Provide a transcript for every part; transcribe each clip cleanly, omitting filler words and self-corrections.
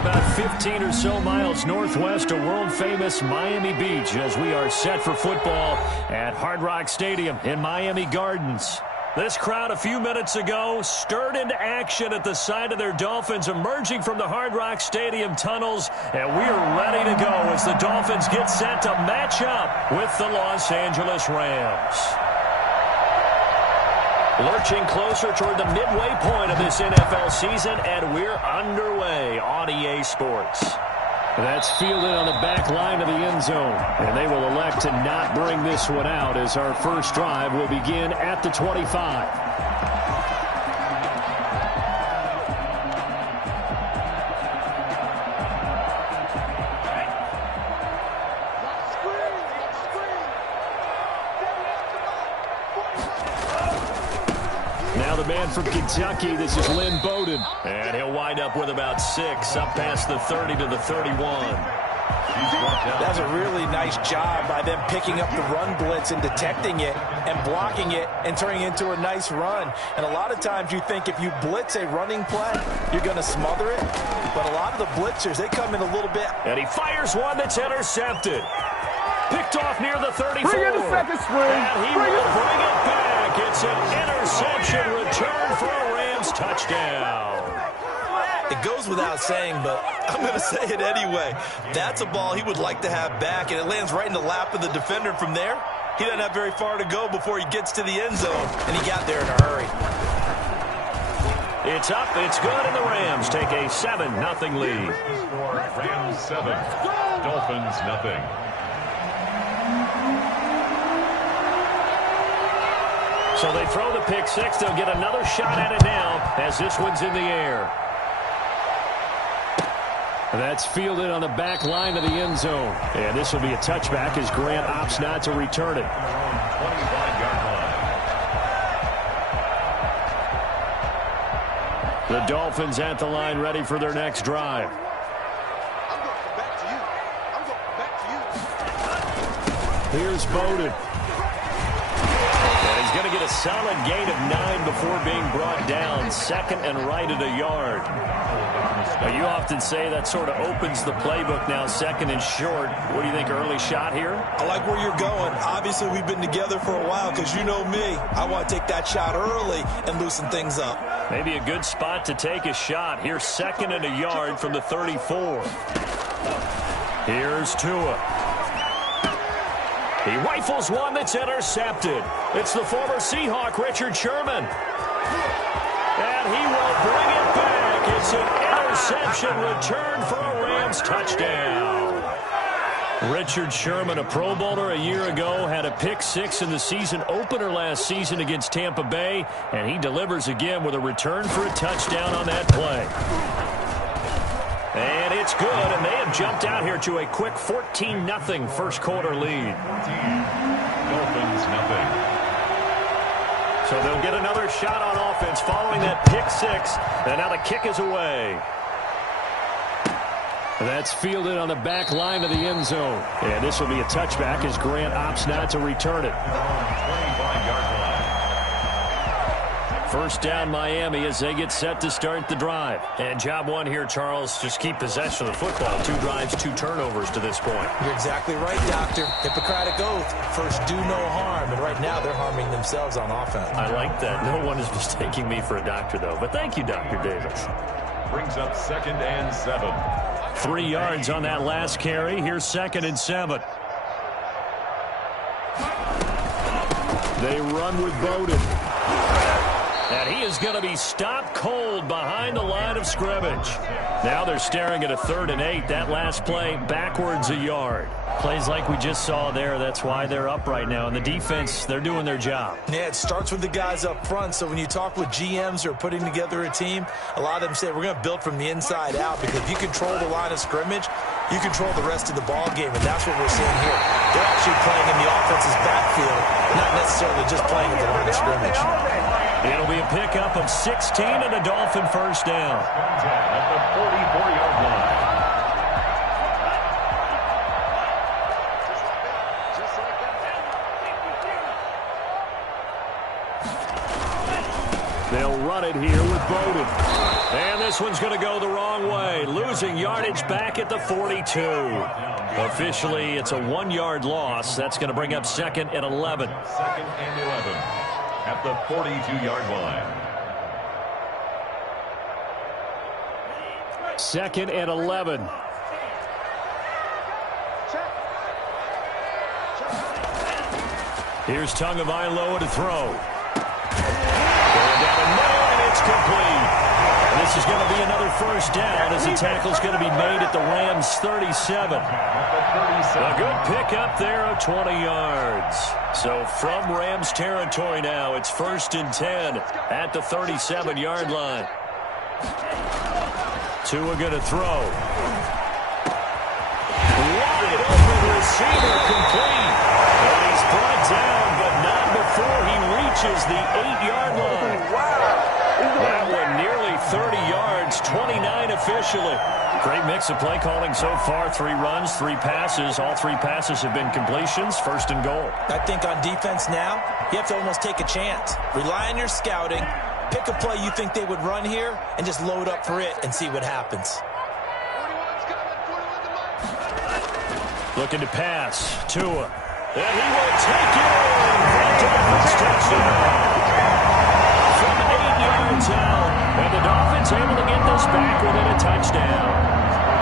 about 15 or so miles northwest of world-famous Miami Beach as we are set for football at Hard Rock Stadium in Miami Gardens. This crowd a few minutes ago stirred into action at the side of their Dolphins emerging from the Hard Rock Stadium tunnels, and we are ready to go as the Dolphins get set to match up with the Los Angeles Rams. Lurching closer toward the midway point of this NFL season, and we're underway on EA Sports. That's fielded on the back line of the end zone, and they will elect to not bring this one out as our first drive will begin at the 25. From Kentucky, this is Lynn Bowden. And he'll wind up with about 6 up past the 30 to the 31. That's a really nice job by them picking up the run blitz and detecting it and blocking it and turning it into a nice run. And a lot of times you think if you blitz a running play, you're going to smother it. But a lot of the blitzers, they come in a little bit. And he fires one that's intercepted. Picked off near the 34. Bring it a second swing. And he will bring it back. It's an interception return for a Rams touchdown. It goes without saying, but I'm going to say it anyway. That's a ball he would like to have back, and it lands right in the lap of the defender from there. He doesn't have very far to go before he gets to the end zone, and he got there in a hurry. It's up, it's good, and the Rams take a 7-0 lead. Rams 7, Dolphins nothing. So they throw the pick six. They'll get another shot at it now as this one's in the air. That's fielded on the back line of the end zone. And this will be a touchback as Grant opts not to return it. 25-yard line. The Dolphins at the line ready for their next drive. Here's Bowden. He's going to get a solid gain of 9 before being brought down. Second and right at a yard. Now, you often say that sort of opens the playbook now, second and short. What do you think, early shot here? I like where you're going. Obviously, we've been together for a while because you know me. I want to take that shot early and loosen things up. Maybe a good spot to take a shot. Here's second and a yard from the 34. Here's Tua. He rifles one that's intercepted. It's the former Seahawk, Richard Sherman. And he will bring it back. It's an interception return for a Rams touchdown. Richard Sherman, a Pro Bowler a year ago, had a pick six in the season opener last season against Tampa Bay, and he delivers again with a return for a touchdown on that play. And it's good, and they have jumped out here to a quick 14-0 first quarter lead. Dolphins nothing. So they'll get another shot on offense following that pick six, and now the kick is away. That's fielded on the back line of the end zone. And this will be a touchback as Grant opts not to return it. 25-yard line. First down Miami as they get set to start the drive. And job one here, Charles, just keep possession of the football. 2 drives, 2 turnovers to this point. You're exactly right, Doctor. Hippocratic oath. First, do no harm. And right now, they're harming themselves on offense. I like that. No one is mistaking me for a doctor, though. But thank you, Dr. Davis. Brings up 2nd and 7. 3 yards on that last carry. Here's 2nd and 7. They run with Bowden. And he is going to be stopped cold behind the line of scrimmage. Now they're staring at a 3rd and 8. That last play backwards a yard. Plays like we just saw there. That's why they're up right now. And the defense, they're doing their job. Yeah, it starts with the guys up front. So when you talk with GMs who are putting together a team, a lot of them say we're going to build from the inside out, because if you control the line of scrimmage, you control the rest of the ball game, and that's what we're seeing here. They're actually playing in the offense's backfield, not necessarily just playing at the line of scrimmage. It'll be a pickup of 16 and a Dolphin first down. At the 44-yard line. They'll run it here with Bowden. And this one's going to go the wrong way. Losing yardage back at the 42. Officially, it's a 1-yard loss. That's going to bring up 2nd and 11. 2nd and 11 at the 42-yard line. 2nd and 11. Here's Tagovailoa to throw. Going down the middle, and it's complete. And this is going to be another first down as the tackle's going to be made at the Rams' 37. A good pickup there of 20 yards. So from Rams territory now, it's 1st and 10 at the 37-yard line. Tua going to throw. Wide open receiver complete. And he's brought down, but not before he reaches the 8-yard line. That one nearly 30 yards, 29 officially. Great mix of play calling so far. 3 runs, 3 passes. All 3 passes have been completions. 1st and goal. I think on defense now, you have to almost take a chance. Rely on your scouting. Pick a play you think they would run here and just load up for it and see what happens. Looking to pass. Tua. And he will take it in. Dolphins touchdown. From 8 yards out. And the Dolphins able to get this back within a touchdown.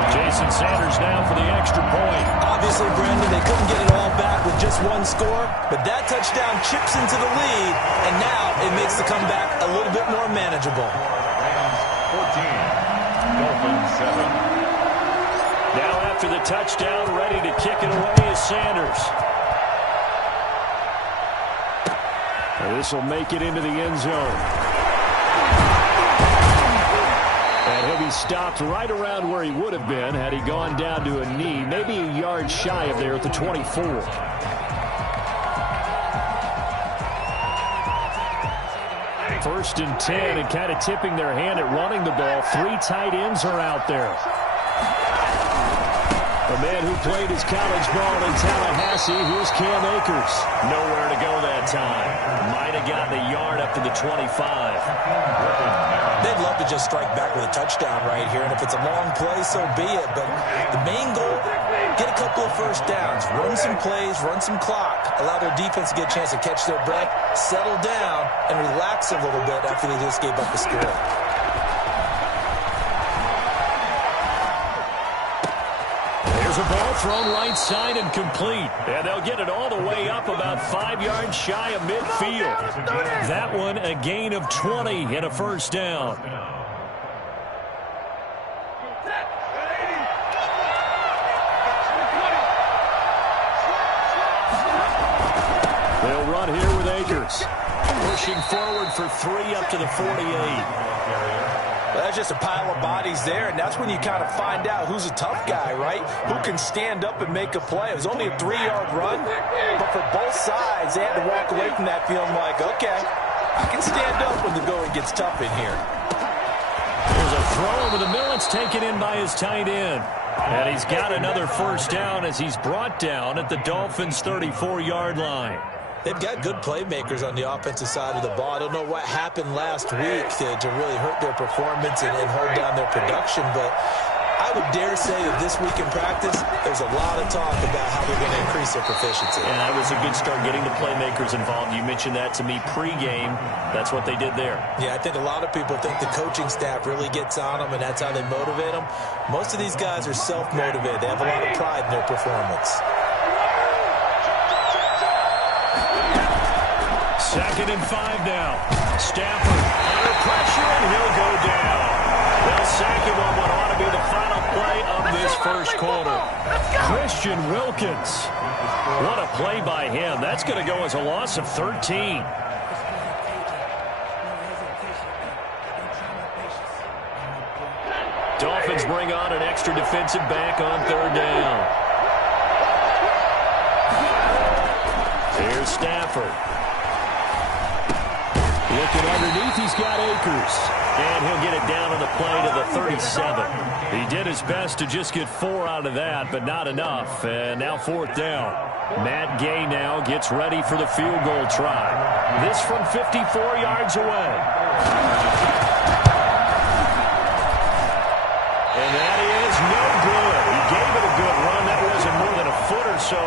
Jason Sanders now for the extra point. Obviously, Brandon, they couldn't get it all back with just 1 score, but that touchdown chips into the lead, and now it makes the comeback a little bit more manageable. 14, Dolphins 7. Now after the touchdown, ready to kick it away is Sanders. This will make it into the end zone. And he'll be stopped right around where he would have been had he gone down to a knee, maybe a yard shy of there at the 24. First and 10, and kind of tipping their hand at running the ball. 3 tight ends are out there. A man who played his college ball in Tallahassee, here's Cam Akers. Nowhere to go that time. Might have gotten a yard up to the 25. They'd love to just strike back with a touchdown right here, and if it's a long play, so be it. But the main goal, get a couple of first downs, run some plays, run some clock, allow their defense to get a chance to catch their breath, settle down, and relax a little bit after they just gave up the score. There's a ball thrown right side and complete. And they'll get it all the way up about 5 yards shy of midfield. That one a gain of 20 and a first down. They'll run here with Akers. Pushing forward for 3 up to the 48. Well, that's just a pile of bodies there, and that's when you kind of find out who's a tough guy, right? Who can stand up and make a play. It was only a 3-yard run, but for both sides, they had to walk away from that feeling like, okay, I can stand up when the going gets tough in here. There's a throw over the middle. It's taken in by his tight end. And he's got another first down as he's brought down at the Dolphins' 34-yard line. They've got good playmakers on the offensive side of the ball. I don't know what happened last week to really hurt their performance and hold down their production, but I would dare say that this week in practice, there's a lot of talk about how they're going to increase their proficiency. And that was a good start getting the playmakers involved. You mentioned that to me pregame. That's what they did there. Yeah, I think a lot of people think the coaching staff really gets on them, and that's how they motivate them. Most of these guys are self-motivated. They have a lot of pride in their performance. 2nd and 5 now. Stafford under pressure, and he'll go down. They'll sack him on what ought to be the final play of this first quarter. Christian Wilkins. What a play by him. That's going to go as a loss of 13. Dolphins bring on an extra defensive back on 3rd down. Here's Stafford. Looking underneath, he's got Akers. And he'll get it down on the play to the 37. He did his best to just get 4 out of that, but not enough. And now 4th down. Matt Gay now gets ready for the field goal try. This from 54 yards away. And that is no good. He gave it a good run. That wasn't more than a foot or so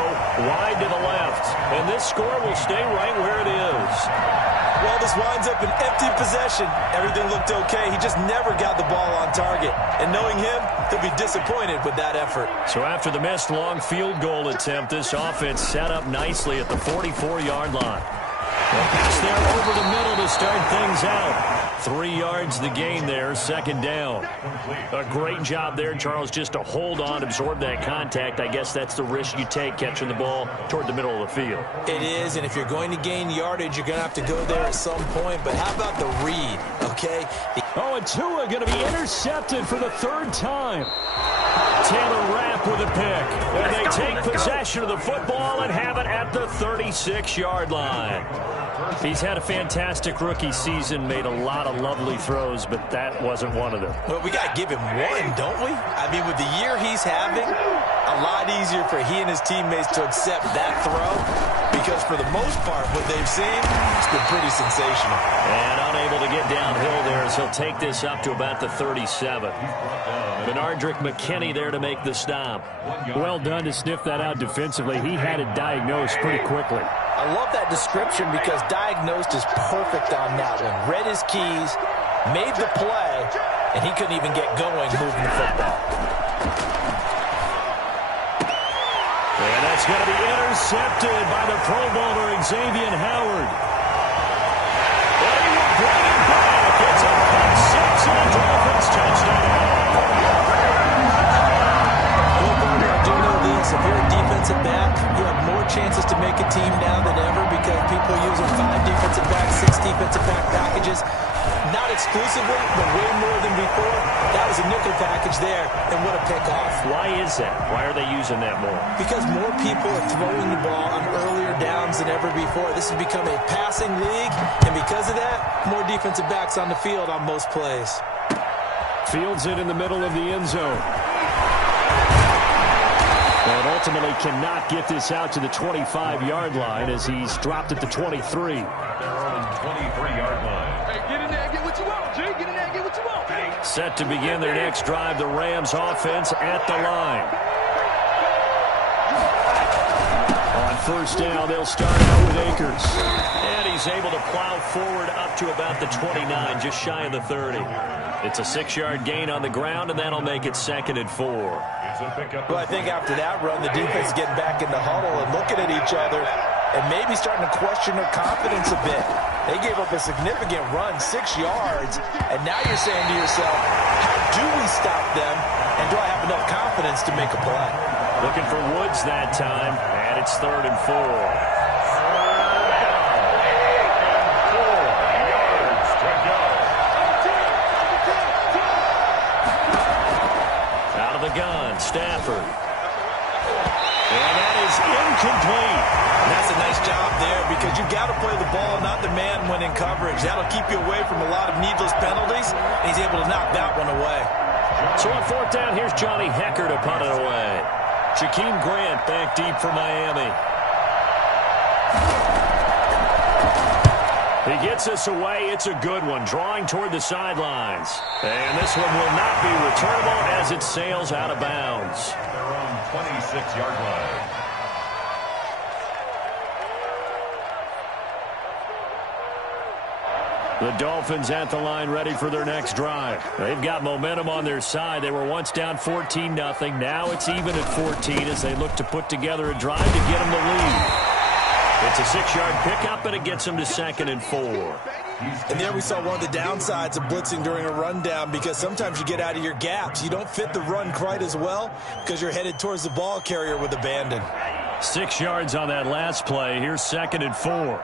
wide to the left. And this score will stay right where it is. Well, this winds up an empty possession. Everything looked okay. He just never got the ball on target. And knowing him, he'll be disappointed with that effort. So after the missed long field goal attempt, this offense set up nicely at the 44-yard line. They'll pass there over the middle to start things out. 3 yards the gain there, second down. A great job there, Charles, just to hold on, absorb that contact. I guess that's the risk you take catching the ball toward the middle of the field. It is, and if you're going to gain yardage, you're going to have to go there at some point. But how about the read, okay? And Tua going to be intercepted for the third time. Taylor Rapp with a pick. And they take possession of the football and have it at the 36-yard line. He's had a fantastic rookie season, made a lot of lovely throws, but that wasn't one of them. Well, we got to give him one, don't we? I mean, with the year he's having, a lot easier for he and his teammates to accept that throw because for the most part, what they've seen, it's been pretty sensational. And unable to get downhill there as he'll take this up to about the 37. Benardrick McKinney there to make the stop. Well done to sniff that out defensively. He had it diagnosed pretty quickly. I love that description because diagnosed is perfect on that one. Read his keys, made the play, and he couldn't even get going moving the football. And that's going to be intercepted by the Pro Bowler Xavier Howard. And he will bring it back. It's a pick six and a Dolphins touchdown. If you're a defensive back, you have more chances to make a team now than ever because people are using 5 defensive backs, 6 defensive back packages. Not exclusively, but way more than before. That was a nickel package there, and what a pickoff. Why is that? Why are they using that more? Because more people are throwing the ball on earlier downs than ever before. This has become a passing league, and because of that, more defensive backs on the field on most plays. Fields it in the middle of the end zone. And ultimately cannot get this out to the 25-yard line as he's dropped at the 23. Their own 23-yard line. Hey, get in there and get what you want, G. Get in there and get what you want. Set to begin their next drive, the Rams offense at the line. On first down, they'll start out with Akers. And he's able to plow forward up to about the 29, just shy of the 30. It's a 6-yard gain on the ground, and that'll make it 2nd and 4. Well, I think after that run, the defense is getting back in the huddle and looking at each other and maybe starting to question their confidence a bit. They gave up a significant run, 6 yards, and now you're saying to yourself, how do we stop them, and do I have enough confidence to make a play? Looking for Woods that time, and it's 3rd and 4. Out of the gun, Stafford. And that is incomplete. That's a nice job there because you've got to play the ball, not the man when in coverage. That'll keep you away from a lot of needless penalties, and he's able to knock that one away. So on 4th down, here's Johnny Hecker to punt it away. Jakeem Grant back deep for Miami. He gets us away. It's a good one, drawing toward the sidelines. And this one will not be returnable as it sails out of bounds. Their own 26-yard line. The Dolphins at the line ready for their next drive. They've got momentum on their side. They were once down 14-0. Now it's even at 14 as they look to put together a drive to get them the lead. It's a 6-yard pickup, and it gets them to 2nd and 4. And there we saw one of the downsides of blitzing during a rundown because sometimes you get out of your gaps. You don't fit the run quite as well because you're headed towards the ball carrier with abandon. 6 yards on that last play. Here's 2nd and 4.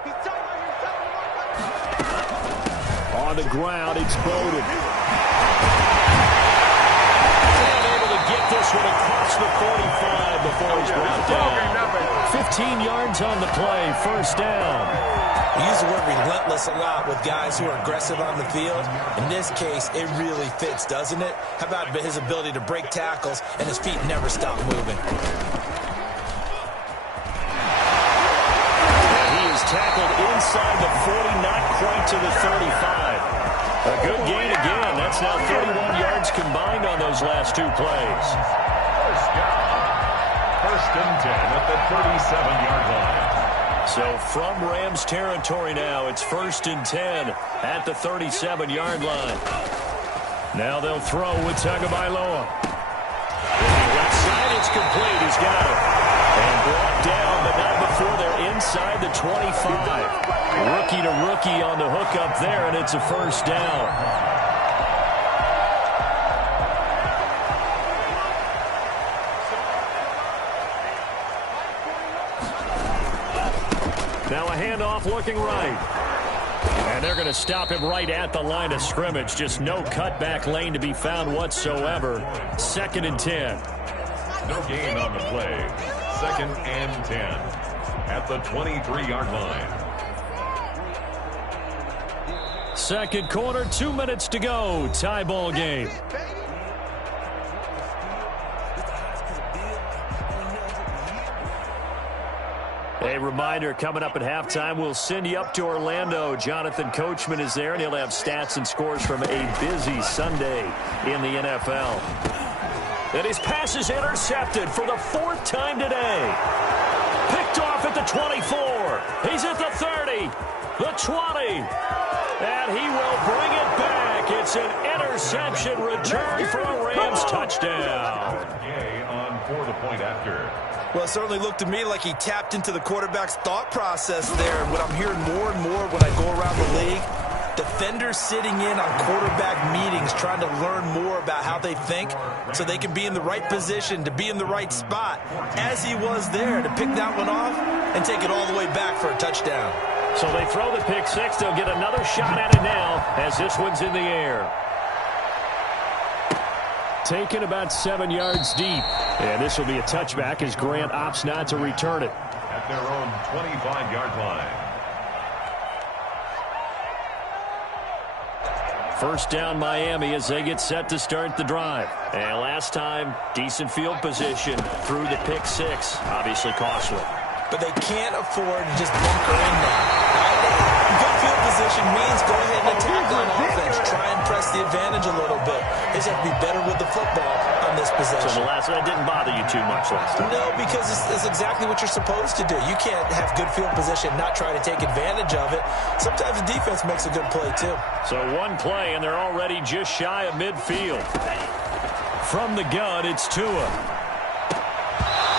On the ground, it's Bowden. Unable to get this one across the 45 before he's brought down. 15 yards on the play, 1st down. We use the word relentless a lot with guys who are aggressive on the field. In this case, it really fits, doesn't it? How about his ability to break tackles and his feet never stop moving? inside the 40, not quite to the 35. A good gain again. That's now 31 yards combined on those last two plays. First down. First and 10 at the 37-yard line. So from Rams territory now, it's first and 10 at the 37-yard line. Now they'll throw with Tagovailoa. Left side, it's complete. He's got it. And brought down, but not before they're inside the 25. Rookie to rookie on the hook up there, and it's a first down. Now a handoff looking right. And they're going to stop him right at the line of scrimmage. Just no cutback lane to be found whatsoever. Second and 10. No gain on the play. Second and 10 at the 23-yard line. Second quarter, 2 minutes to go. Tie ball game. A reminder, coming up at halftime, we'll send you up to Orlando. Jonathan Coachman is there, and he'll have stats and scores from a busy Sunday in the NFL. And his pass is intercepted for the fourth time today. Picked off at the 24. He's at the 30, the 20. And he will bring it back. It's an interception return for a Rams touchdown. Yay on for the point after. Well, it certainly looked to me like he tapped into the quarterback's thought process there. And what I'm hearing more and more when I go around the league, defenders sitting in on quarterback meetings trying to learn more about how they think so they can be in the right position, to be in the right spot, as he was there, to pick that one off and take it all the way back for a touchdown. So they throw the pick six. They'll get another shot at it now as this one's in the air. Taken about 7 yards deep. And this will be a touchback as Grant opts not to return it. At their own 25-yard line. First down Miami as they get set to start the drive. And last time, decent field position through the pick six. Obviously costly. But they can't afford to just bunker in now. Good field position means go ahead and attack on offense. Try and press the advantage a little bit. They just have to be better with the football on this possession. So the last one didn't bother you too much last time? No, because it's exactly what you're supposed to do. You can't have good field position, not try to take advantage of it. Sometimes the defense makes a good play, too. So one play, and they're already just shy of midfield. From the gun, it's Tua.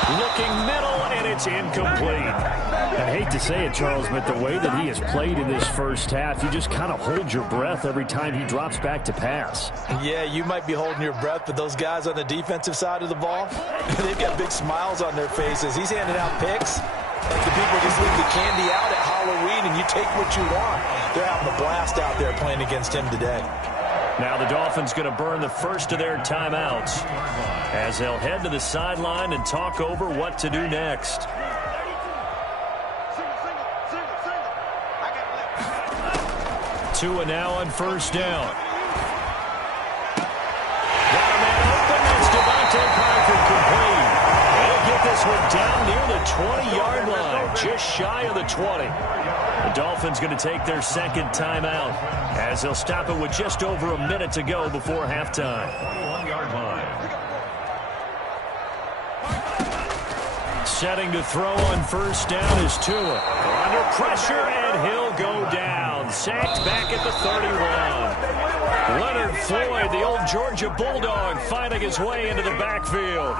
Looking middle, and it's incomplete. I hate to say it, Charles, but the way that he has played in this first half, you just kind of hold your breath every time he drops back to pass. Yeah, you might be holding your breath, but those guys on the defensive side of the ball, they've got big smiles on their faces. He's handing out picks like the people just leave the candy out at Halloween, and you take what you want. They're having a blast out there playing against him today. Now the Dolphins going to burn the first of their timeouts as they'll head to the sideline and talk over what to do next. Tua now on first down. Got a man open. It's Devontae Parker complete. They'll get this one down near the 20-yard line, just shy of the 20. The Dolphins going to take their second timeout as they'll stop it with just over a minute to go before halftime. 1-yard line. Setting to throw on first down is Tua. Under pressure, and he'll go down. Sacked back at the 31. Leonard Floyd, the old Georgia Bulldog, finding his way into the backfield.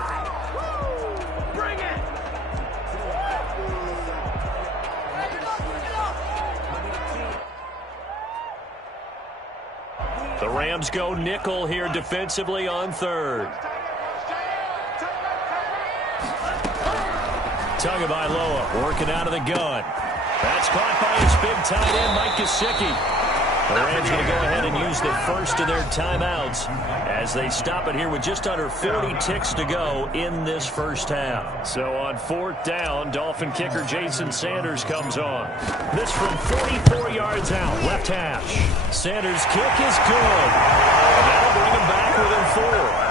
The Rams go nickel here defensively on third. Tagovailoa working out of the gun. That's caught by his big tight end, Mike Gesicki. The Rams going to go ahead and use the first of their timeouts as they stop it here with just under 40 ticks to go in this first half. So on fourth down, Dolphin kicker Jason Sanders comes on. This from 44 yards out, left hash. Sanders' kick is good. And that'll bring him back within 4.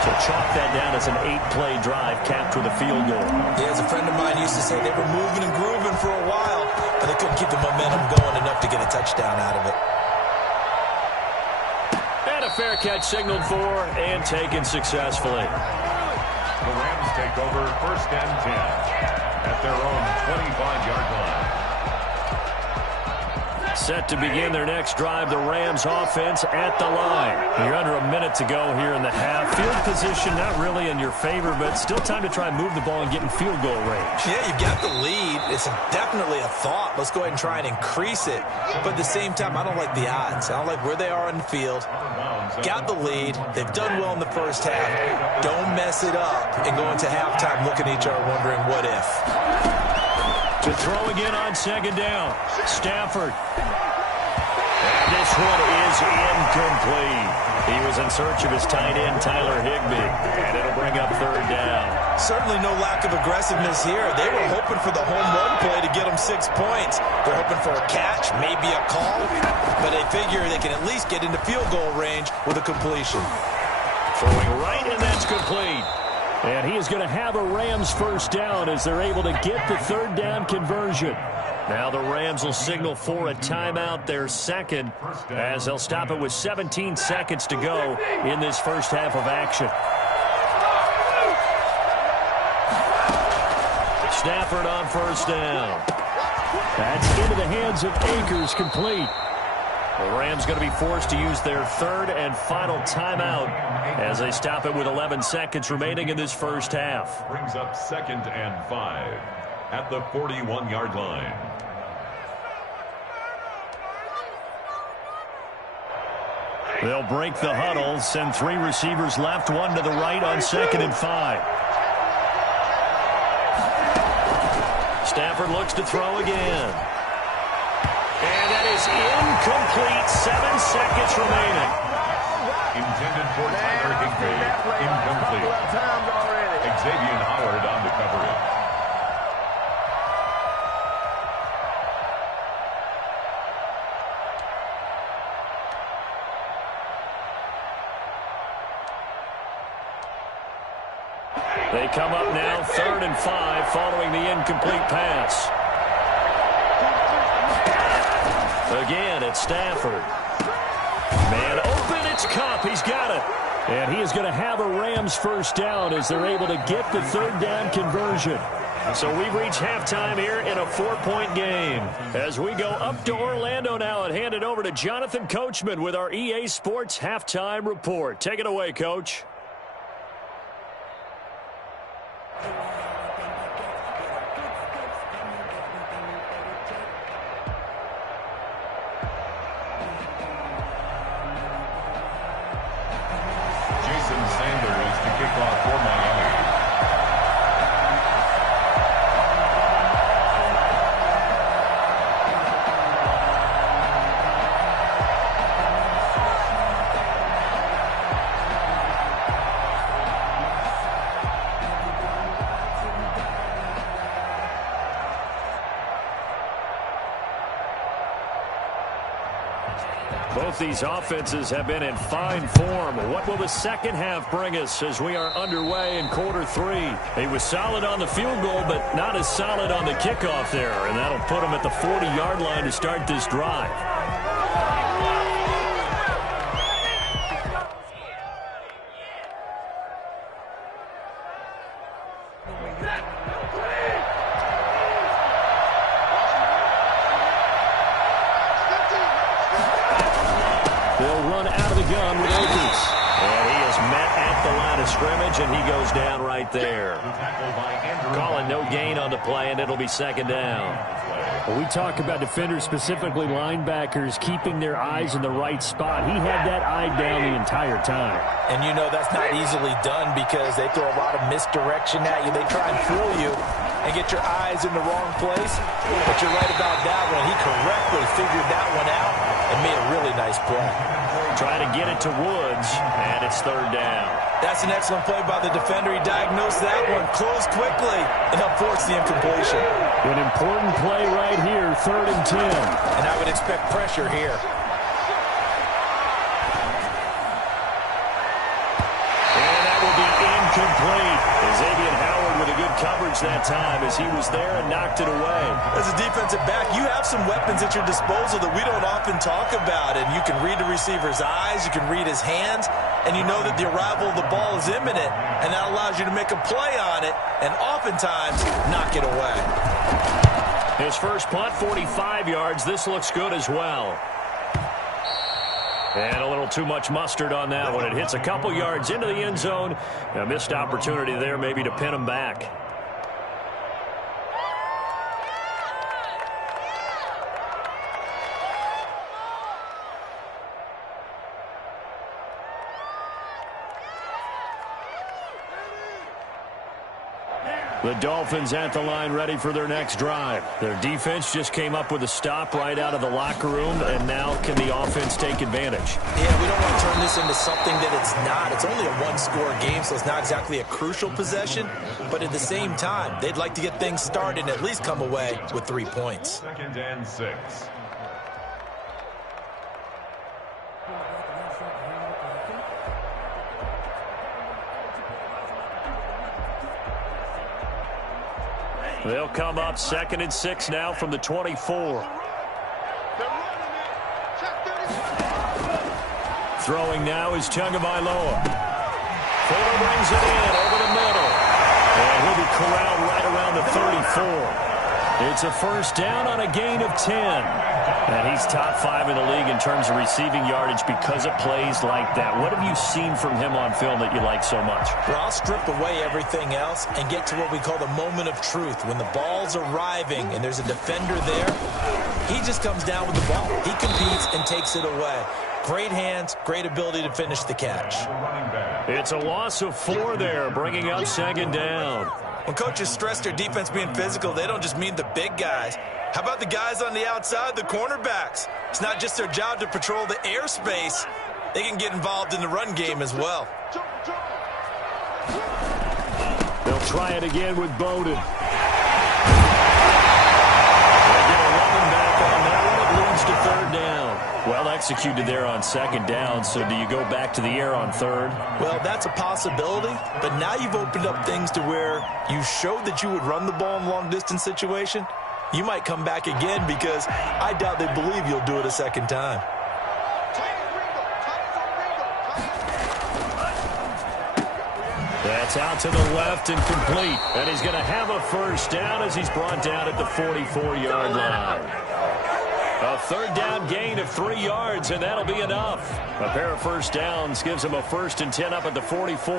So chalk that down as an 8-play drive capped with a field goal. Yeah, as a friend of mine used to say, they were moving and grooving for a while, but they couldn't keep the momentum going enough to get a touchdown out of it. And a fair catch signaled for and taken successfully. The Rams take over 1st and 10 at their own 25-yard line. Set to begin their next drive, the Rams offense at the line. You're under a minute to go here in the half. Field position not really in your favor, but still time to try and move the ball and get in field goal range. Yeah, you've got the lead. It's definitely a thought. Let's go ahead and try and increase it. But at the same time, I don't like the odds. I don't like where they are on the field. Got the lead. They've done well in the first half. Don't mess it up and go into halftime looking at each other wondering what if. To throw again on 2nd down. Stafford. And this one is incomplete. He was in search of his tight end, Tyler Higbee. And it'll bring up 3rd down. Certainly no lack of aggressiveness here. They were hoping for the home run play to get them 6 points. They're hoping for a catch, maybe a call. But they figure they can at least get into field goal range with a completion. Throwing right, and that's complete. And he is going to have a Rams 1st down as they're able to get the 3rd down conversion. Now the Rams will signal for a timeout, their 2nd, as they'll stop it with 17 seconds to go in this first half of action. Stafford on 1st down. That's into the hands of Akers, complete. The Rams going to be forced to use their 3rd and final timeout as they stop it with 11 seconds remaining in this first half. Brings up 2nd and 5 at the 41-yard line. They'll break the huddle, send 3 receivers left, 1 to the right on 2nd and 5. Stafford looks to throw again. And that is incomplete. 7 seconds remaining. Intended for Tyler Higbee. Incomplete. Xavier Howard on to cover it. They come up now 3rd and 5 following the incomplete pass. Again, it's Stafford. Man open, it's Kupp. He's got it. And he is going to have a Rams 1st down as they're able to get the 3rd down conversion. So we've reached halftime here in a 4-point game. As we go up to Orlando now and hand it over to Jonathan Coachman with our EA Sports Halftime Report. Take it away, Coach. Both these offenses have been in fine form. What will the second half bring us as we are underway in quarter 3? He was solid on the field goal, but not as solid on the kickoff there, and that'll put him at the 40-yard line to start this drive. And he goes down right there. Calling no gain on the play, and it'll be 2nd down. Well, we talk about defenders, specifically linebackers, keeping their eyes in the right spot. He had that eye down the entire time. And you know that's not easily done because they throw a lot of misdirection at you. They try and fool you and get your eyes in the wrong place. But you're right about that one. He correctly figured that one out and made a really nice play. Trying to get it to Woods, and it's 3rd down. That's an excellent play by the defender. He diagnosed that one, closed quickly, and helped force the incompletion. An important play right here, 3rd and 10. And I would expect pressure here. And that will be incomplete. Xavier Howard with a good coverage coverage that time as he was there and knocked it away. As a defensive back, you have some weapons at your disposal that we don't often talk about. And you can read the receiver's eyes, you can read his hands, and you know that the arrival of the ball is imminent. And that allows you to make a play on it and oftentimes knock it away. His first punt, 45 yards. This looks good as well. And a little too much mustard on that one. It hits a couple yards into the end zone. A missed opportunity there maybe to pin him back. The Dolphins at the line ready for their next drive. Their defense just came up with a stop right out of the locker room, and now can the offense take advantage? Yeah, we don't want to turn this into something that it's not. It's only a one-score game, so it's not exactly a crucial possession. But at the same time, they'd like to get things started and at least come away with 3 points. 2nd and 6. They'll come up 2nd and 6 now from the 24. Throwing now is Tagovailoa. Fuller brings it in over the middle. And he'll be corralled right around the 34. It's a first down on a gain of 10. And he's top 5 in the league in terms of receiving yardage because of plays like that. What have you seen from him on film that you like so much? Well, I'll strip away everything else and get to what we call the moment of truth. When the ball's arriving and there's a defender there, he just comes down with the ball. He competes and takes it away. Great hands, great ability to finish the catch. It's a loss of 4 there, bringing up 2nd down. When coaches stress their defense being physical, they don't just mean the big guys. How about the guys on the outside, the cornerbacks? It's not just their job to patrol the airspace. They can get involved in the run game as well. They'll try it again with Bowden. They get a running back on that one. It leads to 3rd down. Well executed there on 2nd down, so do you go back to the air on 3rd? Well, that's a possibility, but now you've opened up things to where you showed that you would run the ball in a long-distance situation. You might come back again because I doubt they believe you'll do it a second time. That's out to the left and complete. And he's going to have a first down as he's brought down at the 44-yard line. A 3rd down gain of 3 yards, and that'll be enough. A pair of first downs gives him a 1st and 10 up at the 44.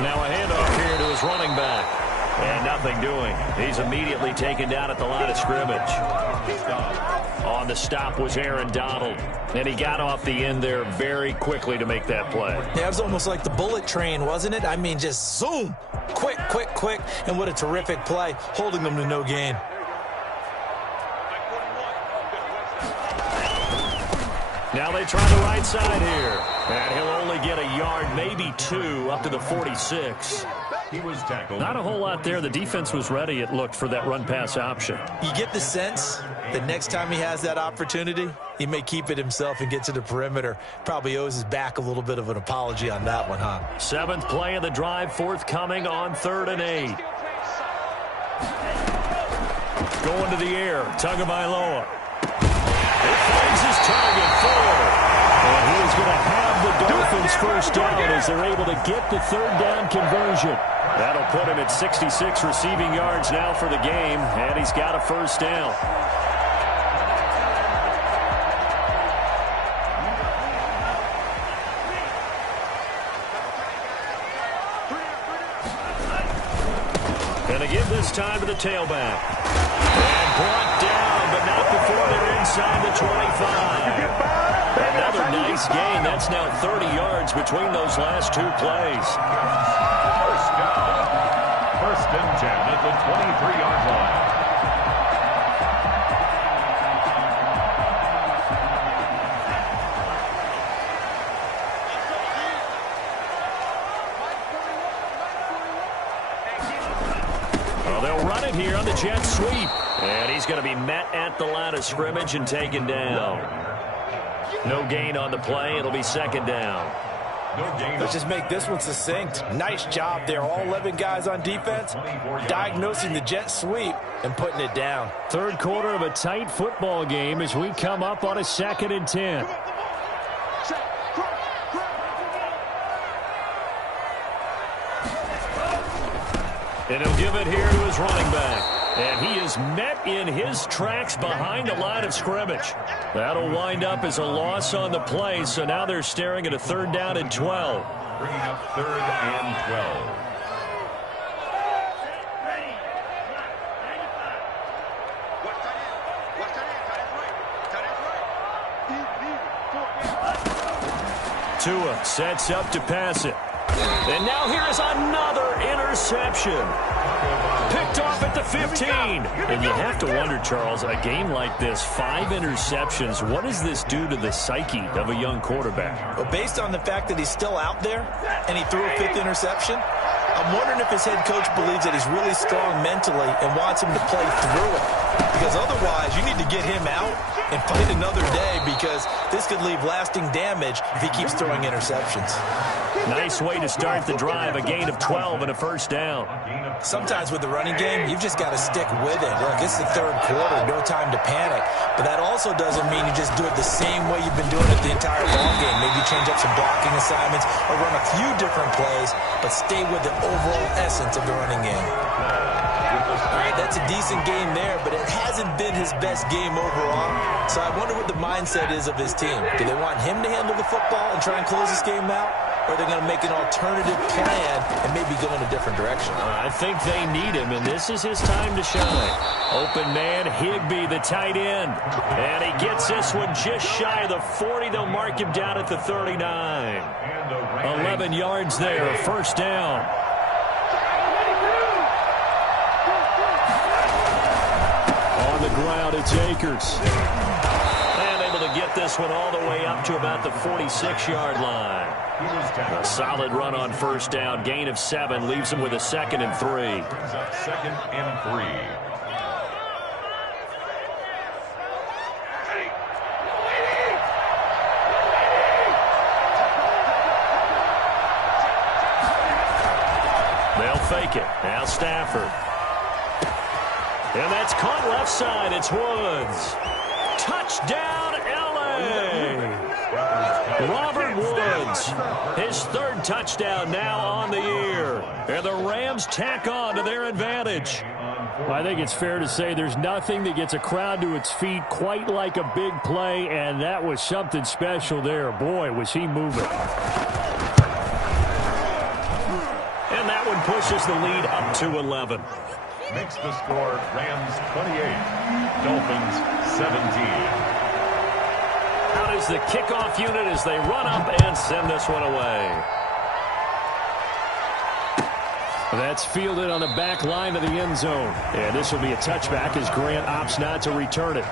Now a handoff here to his running back. And nothing doing. He's immediately taken down at the line of scrimmage. On the stop was Aaron Donald. And he got off the end there very quickly to make that play. Yeah, it was almost like the bullet train, wasn't it? I mean, just zoom. Quick, quick, quick. And what a terrific play, holding them to no gain. Now they try the right side here. And he'll only get a yard, maybe 2, up to the 46. He was tackled. Not a whole lot there. The defense was ready, it looked, for that run-pass option. You get the sense that next time he has that opportunity, he may keep it himself and get to the perimeter. Probably owes his back a little bit of an apology on that one, huh? 7th play of the drive, forthcoming on 3rd and 8. Going to the air, Tagovailoa. It finds his target, Fuller. And he is going to have the Dolphins first down as they're able to get the 3rd down conversion. That'll put him at 66 receiving yards now for the game, and he's got a first down. And they give this time to the tailback. And brought down, but not before they're inside the 25. Another nice gain. That's now 30 yards between those last 2 plays. First down. 1st and 10 at the 23-yard line. Well, they'll run it here on the jet sweep. And he's going to be met at the line of scrimmage and taken down. No gain on the play. It'll be 2nd down. No gain. Let's just make this one succinct. Nice job there. All 11 guys on defense, diagnosing the jet sweep and putting it down. Third quarter of a tight football game as we come up on a 2nd and 10. And he'll give it here to his running back. And he is met in his tracks behind the line of scrimmage. That'll wind up as a loss on the play, so now they're staring at a 3rd down and 12. Bringing up 3rd and 12. Tua sets up to pass it. And now here is another interception. Picked off at the 15. And you have to wonder, Charles, a game like this, 5 interceptions, what does this do to the psyche of a young quarterback? Well, based on the fact that he's still out there and he threw a 5th interception, I'm wondering if his head coach believes that he's really strong mentally and wants him to play through it. Because otherwise, you need to get him out and fight another day, because this could leave lasting damage if he keeps throwing interceptions. Nice way to start the drive, a gain of 12 and a 1st down. Sometimes with the running game, you've just got to stick with it. Look, it's the 3rd quarter, no time to panic. But that also doesn't mean you just do it the same way you've been doing it the entire ball game. Maybe change up some blocking assignments or run a few different plays, but stay with the overall essence of the running game. All right, that's a decent game there, but it hasn't been his best game overall. So I wonder what the mindset is of his team. Do they want him to handle the football and try and close this game out? Or are they going to make an alternative plan and maybe go in a different direction? I think they need him, and this is his time to shine. Open man, Higbee, the tight end. And he gets this one just shy of the 40. They'll mark him down at the 39. 11 yards there, 1st down. On the ground, it's Akers. And able to get this one all the way up to about the 46-yard line. A solid run on 1st down, gain of 7, leaves him with a 2nd and 3. 2nd and 3. They'll fake it. Now Stafford. And that's caught left side. It's Woods. Touchdown, L.A. Robert Woods, his 3rd touchdown now on the year. And the Rams tack on to their advantage. I think it's fair to say there's nothing that gets a crowd to its feet quite like a big play, and that was something special there. Boy, was he moving. And that one pushes the lead up to 11. Makes the score Rams 28, Dolphins 17. Out is the kickoff unit as they run up and send this one away. That's fielded on the back line of the end zone. And this will be a touchback as Grant opts not to return it.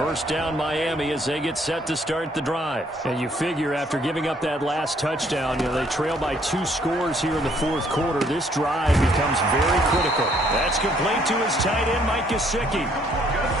First down Miami as they get set to start the drive. And you figure after giving up that last touchdown, they trail by 2 scores here in the fourth quarter. This drive becomes very critical. That's complete to his tight end, Mike Gesicki.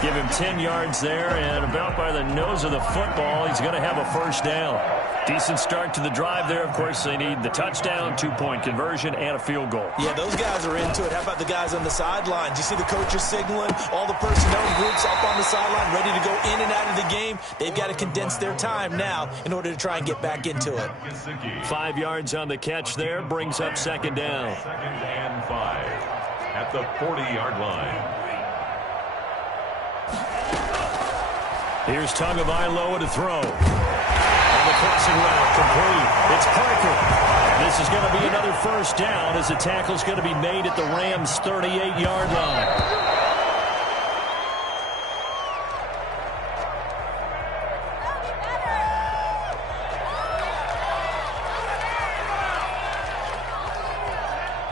Give him 10 yards there, and about by the nose of the football, he's going to have a first down. Decent start to the drive there. Of course, they need the touchdown, 2-point conversion, and a field goal. Yeah, those guys are into it. How about the guys on the sidelines? You see the coaches signaling, all the personnel groups up on the sideline ready to go in and out of the game. They've got to condense their time now in order to try and get back into it. 5 yards on the catch there, brings up second down. 2nd and 5 at the 40-yard line. Here's Tagovailoa to throw. On the crossing route, complete. It's Parker. And this is going to be another first down as the tackle's going to be made at the Rams' 38-yard line.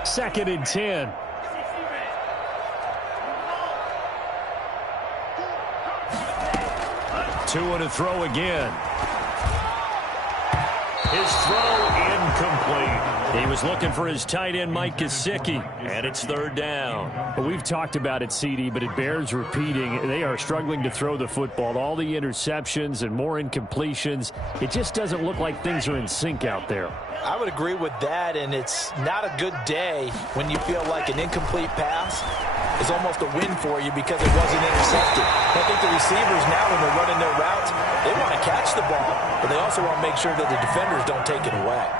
Second and 10. Tua to throw again. His throw incomplete. He was looking for his tight end, Mike Gesicki, and it's third down. Well, we've talked about it, CD, but it bears repeating. They are struggling to throw the football. All the interceptions and more incompletions. It just doesn't look like things are in sync out there. I would agree with that, and it's not a good day when you feel like an incomplete pass is almost a win for you because it wasn't intercepted. I think the receivers now, when they're running their routes, they want to catch the ball, but they also want to make sure that the defenders don't take it away.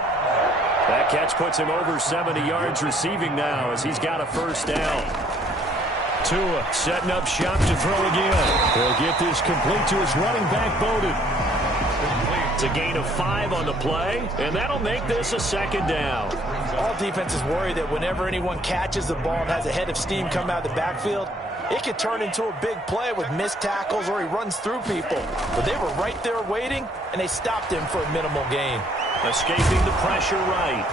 That catch puts him over 70 yards receiving now as he's got a first down. Tua setting up shop to throw again. He'll get this complete to his running back, Bowden. It's a gain of 5 on the play, and that'll make this a second down. All defenses worry that whenever anyone catches the ball and has a head of steam come out of the backfield, it could turn into a big play with missed tackles or he runs through people. But they were right there waiting, and they stopped him for a minimal gain. Escaping the pressure right.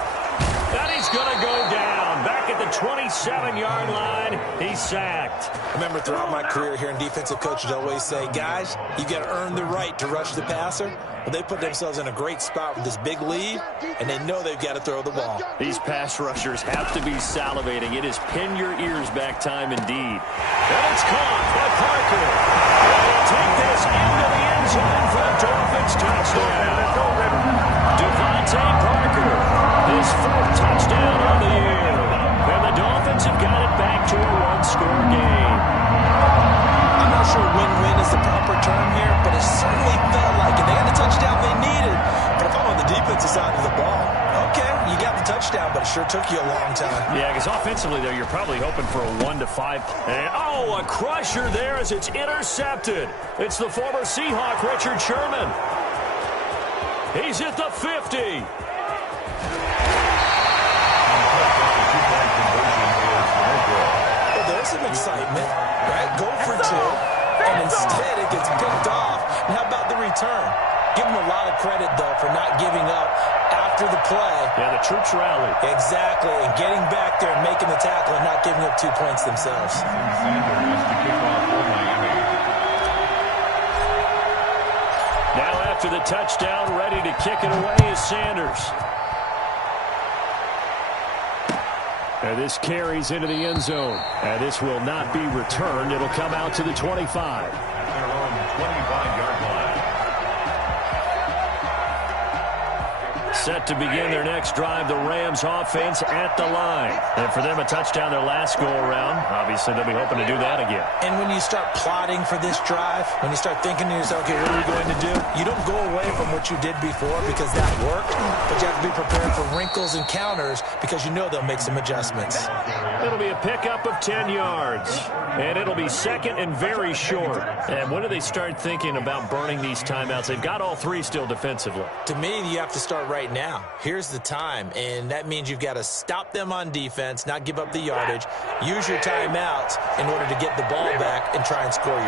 And he's going to go down. Back at the 27-yard line, he's sacked. I remember throughout my career hearing defensive coaches always say, guys, you got to earn the right to rush the passer. Well, they put themselves in a great spot with this big lead, and they know they've got to throw the ball. These pass rushers have to be salivating. It is pin your ears back time indeed. And it's caught by Parker. And he'll take this into the end zone for a Dolphins touchdown. Devontae Parker, his 4th touchdown on the year. And the Dolphins have got it back to a 1-score game. I'm not sure win-win is the proper term here, but it certainly felt like it. They got the touchdown they needed, but if I'm on the defensive side of the ball, okay, you got the touchdown, but it sure took you a long time. Yeah, because offensively there, you're probably hoping for a 1-5. And, a crusher there as it's intercepted. It's the former Seahawk, Richard Sherman. He's at the 50. Well, there's some excitement, right? Go for 2, and instead it gets picked off. And how about the return? Give them a lot of credit, though, for not giving up after the play. Yeah, the troops rallied. Exactly, and getting back there and making the tackle and not giving up 2 points themselves. Now after the touchdown, ready to kick it away is Sanders. And this carries into the end zone. And this will not be returned. It'll come out to the 25. At their own 25-yard line. Set to begin their next drive, the Rams offense at the line. And for them, a touchdown their last go-around. Obviously, they'll be hoping to do that again. And when you start plotting for this drive, when you start thinking to yourself, okay, what are we going to do? You don't go away from what you did before because that worked, but you have to be prepared for wrinkles and counters because you know they'll make some adjustments. It'll be a pickup of 10 yards. And it'll be second and very short. And when do they start thinking about burning these timeouts? They've got all 3 still defensively. To me, you have to start right now. Here's the time, and that means you've got to stop them on defense, not give up the yardage, use your timeouts in order to get the ball back and try and score your